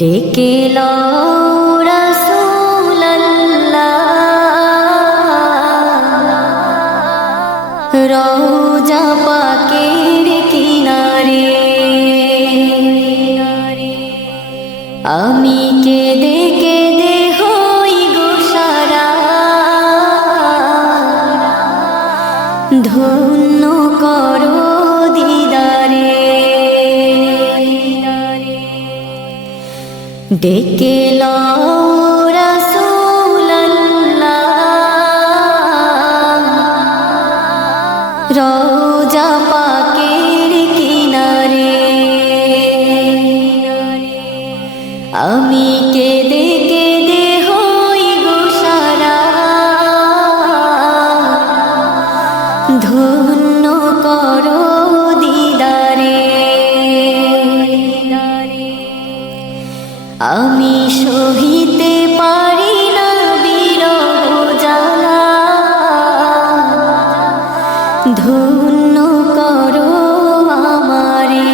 ডেকে লও রাসূলুল্লাহ রওজা পাকের কিনারে, আমি কেঁদে কেঁদে হই গো সারা, ধন্য করো দিদারে। ডেকে লও রাসূলুল্লাহ রওজা পাকের কিনারে, আমি কেঁদে কেঁদে হই গো সারা, ধন্য করো দিদারে। আমি সহিতে পারি না বিরহ জ্বালা, ধন্য করো আমারে।